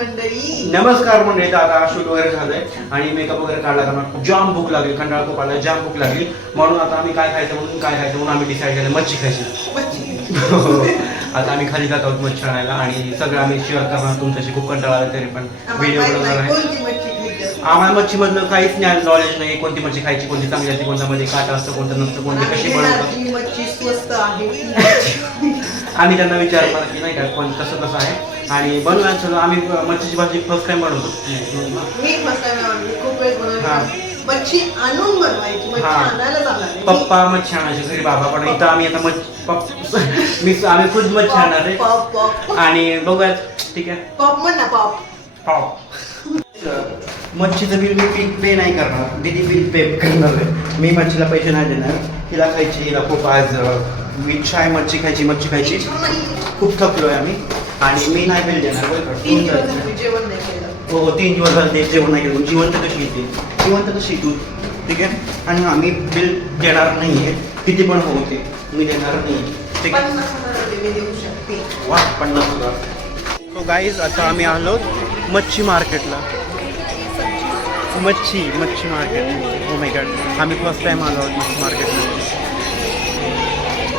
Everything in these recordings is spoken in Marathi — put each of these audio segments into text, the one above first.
मंडळी. नमस्कार मंडळी आता शूट वगैरे झालंय आणि मेकअप वगैरे काढला का मग जाम भूक लागली कंटाळा खूप आला जाम भूक लागली. म्हणून आता आम्ही काय खायचं म्हणून काय खायचं म्हणून आम्ही डिसाईड केलं मच्छी खायची. आता आम्ही खाली जात आहोत मच्छी आणायला आणि सगळं आम्ही शेअर करणार तुमच्याशी खूप कंटाळा आला तरी पण व्हिडिओ बनवणार आहे. आम्हाला मच्छीमधलं काहीच ज्ञान नॉलेज नाही कोणती मच्छी खायची कोणती चांगली असते कोणत्यामध्ये काटा असतं कोणतं नसतं कोणती कशी बनवतात जी मच्छी स्वस्त आहे. आम्ही त्यांना विचारणार की नाही का कोण कसं कसं आहे. आणि बनवूया सगळं आम्ही मच्छीची भाजी फर्स्ट टाइम बनवतो. मी फर्स्ट टाइम खूप वेळ. बनवली मच्छी आणून बनवायची मच्छी. आणायला. पप्पा मच्छी आणायचे घरी बाबा पण इथं आम्ही आता मच्छी पप मी आम्ही खुद मच्छी आणणार आहे. पॉप पॉप आणि बघूयात ठीक आहे? पॉप म्हण ना पॉप पाव मच्छीचं बिल मी पे पे नाही करणार. दिदी बिल पे करणार आहे. मी मच्छीला पैसे नाही देणार. हिला खायची हिला खूप आज इच्छा आहे मच्छी खायची मच्छी खायची. खूप थकलो आहे आम्ही. आणि मी नाही बिल देणार? तीन तू दिवस. झाले जेवण नाही केलं. हो हो तीन दिवस झाले ते जेवण नाही केलं. जिवंत कशी येते? जिवंत कशी तू ठीक आहे? आणि आम्ही बिल देणार नाही आहे किती पण होते मी देणार नाही ठीक आहे? पन्नास हजार रुपये मी देऊ शकते. वा पन्नास हजार. सो गाईज आता आम्ही आलो मच्छी मार्केटला. मच्छी मच्छी मार्केट. हो माय गॉड आम्ही फर्स्ट टाइम आलो आहोत मच्छी मार्केटला.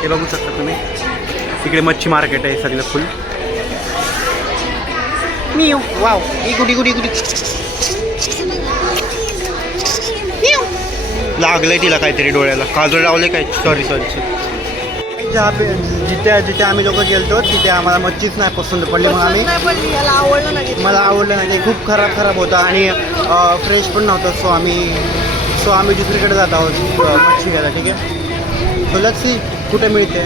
हे बघू शकता तुम्ही. तिकडे मच्छी मार्केट आहे सगळं फुल मी वाव इकुडी इकुडी इकुडी लागलंय तिला काहीतरी डोळ्याला. काजळ लावले काय? सॉरी सॉरी ज्या जिथे जिथे आम्ही लोक गेलतो तिथे आम्हाला मच्छीच नाही पसंत पडली म्हणून आम्ही नाही पण याला आवडलं नाही मला आवडलं नाही. ते खूप खराब खराब होता आणि फ्रेश पण नव्हतं. सो आम्ही सो आम्ही दुसरीकडे जात आहोत अ, मच्छी घ्यायला ठीक आहे? सो लस्सी कुठे मिळते?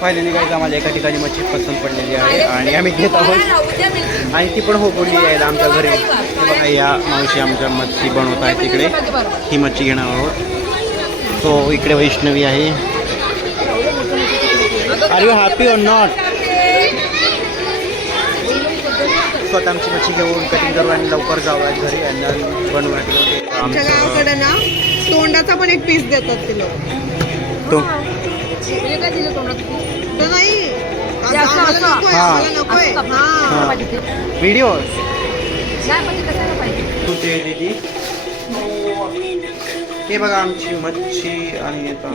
फायनली काही आम्हाला एका ठिकाणी मच्छी पसंत पडलेली आहे आणि आम्ही घेत आहोत. आणि ती पण हो बोलली यायला आमच्या घरी. बघा या मावशी आमच्या मच्छी बनवत आहे तिकडे. ही मच्छी घेणार आहोत. सो इकडे वैष्णवी आहे. Are you happy or not स्वतः आमची मच्छी घेऊन कटिंग करू आणि लवकर जाऊया घरी आणि बनवूया आमच्या आमचं गावाकडे ना तोंडाचा पण एक पीस देतात ते लोक. तो तर नाही व्हिडिओ कुठे दिदी हे बघा आमची मच्छी आणि येतो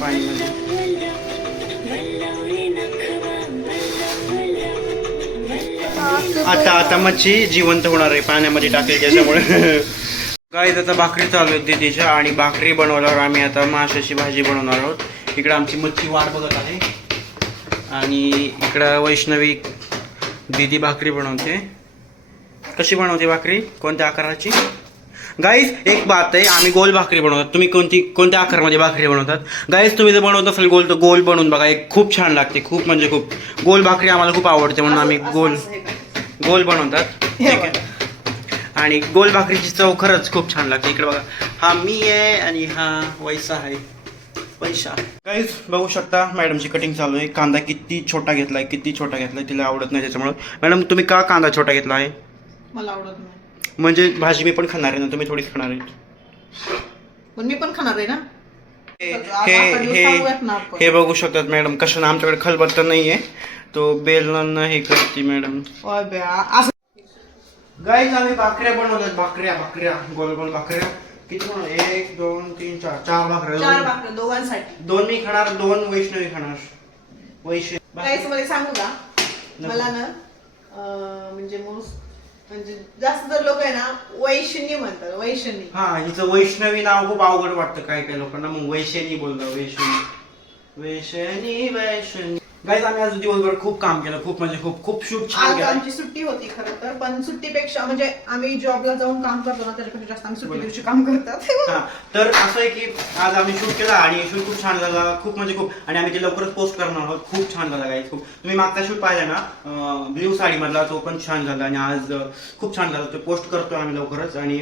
पाणीमध्ये आता आता मच्छी जिवंत होणार आहे पाण्यामध्ये टाकली त्याच्यामुळे गाईत आता भाकरी चालू आहेत दीदीच्या आणि भाकरी बनवल्यावर आम्ही आता माशाची भाजी बनवणार आहोत. इकडं आमची मच्छी वाट बघत आहे. आणि इकडं वैष्णवी दीदी भाकरी बनवते. कशी बनवते भाकरी? कोणत्या आकाराची? गाईज एक बात आहे आम्ही गोल भाकरी बनवतात तुम्ही कोणती कोणत्या आकारामध्ये भाकरी बनवतात? गाईज तुम्ही जर बनवत असाल गोल तर गोल बनवून बघा. एक खूप छान लागते खूप म्हणजे खूप. गोल भाकरी आम्हाला खूप आवडते म्हणून आम्ही गोल गोल बनवतात. ठीक आहे? आणि गोल भाकरीची चव खरंच खूप छान लागते. इकडे बघा. हा मी आहे आणि हा वैसा आहे. पैसा काहीच बघू शकता मॅडमची कटिंग चालू आहे. कांदा किती छोटा घेतलाय किती छोटा घेतलाय तिला आवडत नाही त्याच्यामुळे. मॅडम तुम्ही का कांदा छोटा घेतला आहे? मला आवडत नाही. म्हणजे भाजी मी पण खाणार आहे ना तुम्ही थोडीच खाणार आहे. पण मी पण खाणार आहे ना? हे हे हे. हे बघू शकतात मॅडम. कशानं? आमच्याकडे खलबत्ता नाही आहे तो बेलनं हे करते मॅडम. गाईज आम्ही भाकऱ्या बनवल्यात. भाकऱ्या भाकऱ्या. गोल गोल भाकऱ्या. किती बनव एक दोन तीन चार. चार भाकऱ्या. चार भाकऱ्या दोघांसाठी. दोन मी खाणार दोन वैष्णवी खाणार. वैष्णवी. काहीच मला सांगू का? मला ना अं, म्हणजे मोस्ट म्हणजे जास्त तर लोक आहे ना वैष्णी म्हणतात वैष्णी हा हिचं वैष्णवी नाव खूप अवघड वाटतं काय काय लोकांना. मग वैशनी बोलतो वैष्णवी. वैशनी वैष्णवी. गाईज आम्ही आज दिवसभर खूप काम केलं खूप म्हणजे खूप खूप शूट छान आज केलं. आमची सुट्टी होती खरं तर पण सुट्टीपेक्षा म्हणजे आम्ही जॉबला जाऊन काम करतो ना त्याच्यापेक्षा जास्त आम्ही सुट्टी दिवशी काम करतात. हा तर असं आहे की आज आम्ही शूट केला आणि शूट खूप छान झाला खूप म्हणजे खूप आणि आम्ही ते लवकरच पोस्ट करणार आहोत. खूप छान झाला गाईज खूप. तुम्ही मागचा शूट पाहिला ना ब्ल्यू साडी मधला तो पण छान झाला. आणि आज अं, खूप छान झाला तो पोस्ट करतोय आम्ही लवकरच. आणि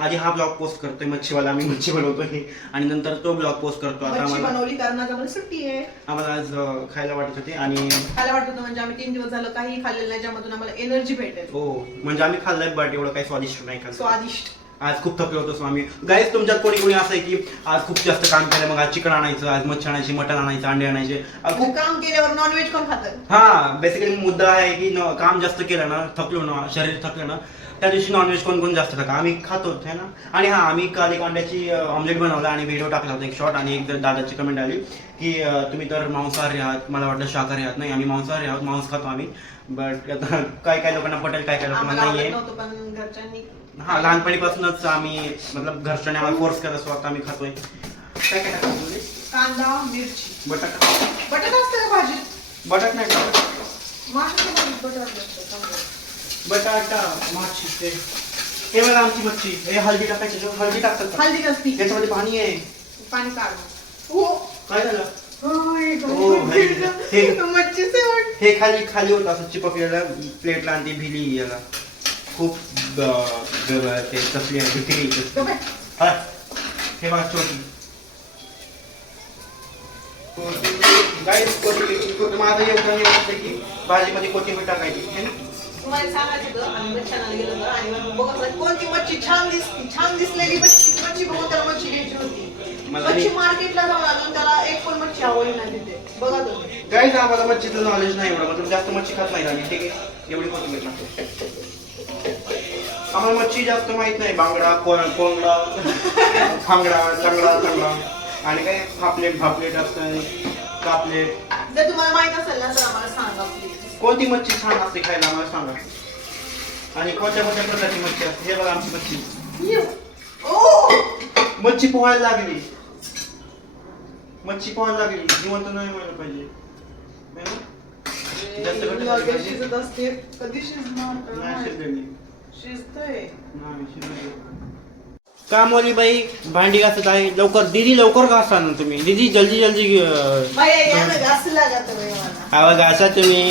आधी हा ब्लॉग पोस्ट करतोय मच्छीवाला आम्ही मच्छी बनवतोय. आणि नंतर तो ब्लॉग पोस्ट करतो. आता मच्छी आम्हाला बनवली कारण आज आम्हाला सुट्टी आहे. आम्हाला आज अं, खायला वाटत होते आणि खायला वाटत होतं म्हणजे आम्ही तीन दिवस झालं काही खाल्लेलं नाही ज्यामधून आम्हाला एनर्जी भेटेल हो म्हणजे आम्ही खाल्लंय बट एवढं काही स्वादिष्ट नाही खाल्लं. स्वादिष्ट. आज खूप थकलो होतो सो आम्ही गाईज तुमच्यात कोणी कोणी असं आहे की आज खूप जास्त काम केलं मग आज चिकन आणायचं आज मच्छी आणायची मटण आणायचं अंडे आणायचे. आज खूप काम केल्यावर नॉनव्हेज कोण खातं? हा बेसिकली मुद्दा आहे की न- काम जास्त केलं ना थकलो ना शरीर थकलं ना त्या दिवशी नॉनव्हेज कोण कोण जास्त खातं? आम्ही खातो है ना? आणि हा आम्ही काल एक अंड्याची ऑमलेट बनवला आणि व्हिडिओ टाकला होता एक शॉर्ट आणि एक दादाची कमेंट आली की अं, तुम्ही तर मांसाहारी आहात मला वाटलं शाकाहारी आहात. नाही आम्ही मांसाहारी आहोत मांस खातो आम्ही. बट काय काय लोकांना पटेल काय काय लोकांना आम्हाला नाही आवडत आहे नव्हतं पण घरच्यांनी हा लहानपणीपासूनच आम्ही मतलब घरच्याने आम्हाला फोर्स करत असतो आता आम्ही खातोय. काय काय टाकतो तुम्ही? कांदा मिरची. बटाटा. बटाटा असतं का भाजीत बटाट नाही टाकत. माशाच्या भाजीत बटाटा असतं चांगलं. बटाटा माशी ते. हे बघा आमची मच्छी. हे हळदी टाकायची जो हळदी टाकतात का? हल्दी नसती याच्यामध्ये पाणी आहे. पाणी काढ हो. काय झालं? होय, हो, भाई. हे- मच्छीचे वाट. हे खाली खाली होतं असं चिपकलेलं प्लेटला आणि ती भिली याला. खूप ते कसली आहे. हा हे बघा छोटी. कोथिंबीर माझं योगदान हे असतं की भाजीमध्ये कोथिंबीर टाकायची है ना? तुम्हाला सांगायचं होतं आम्ही मच्छीनाला गेलो होतो आणि मग बघत होतो, कोणती मच्छी छान दिसती छान दिसलेली मच्छी मच्छी बघून त्याला मच्छी घ्यायची होती. मच्छी मार्केटला जाऊन अजून त्याला एक पण मच्छी आवडली नाही तिथे. बघत होते. गाईज आम्हाला मच्छीचं नॉलेज नाही एवढं मतलब जास्त मच्छी खात नाही आम्ही ठीक आहे एवढी कोथिंबीर टाकतो आम्हाला मच्छी जास्त माहीत नाही. बांगडा कोण कोंगडा फांगडा चांगडा चांगडा आणि काय? पापलेट भापलेट असतं. कापलेट. जर तुम्हाला माहीत असेल ना तर आम्हाला सांगा प्लीज कोणती मच्छी छान असते खायला? आम्हाला सांगा. आणि कोणत्या कोणत्या प्रकारची मच्छी असते? हे बघा आमची मच्छी. ओ! मच्छी पोहायला लागली. मच्छी पोहायला लागली. जिवंत नाही व्हायला पाहिजे. ना? जास्त घट्ट झाली लगेच पाहिजे. शिजत असते. कधी शिजणार? नाही? शिजलेली. शिजतंय. कामवाली बाई भांडी घासत आहे. लवकर दीदी लवकर घासा ना तुम्ही. दीदी जल्दी जल्दी अं, बाई या ना घास लागत बाई मला. आवा घासा तुम्ही.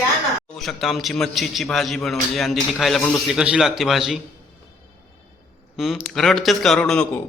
या ना. बघू शकता आमची मच्छीची भाजी बनवली आणि दीदी खायला पण बसली. कशी लागते भाजी? हम्म रडतेच का? रडू नको.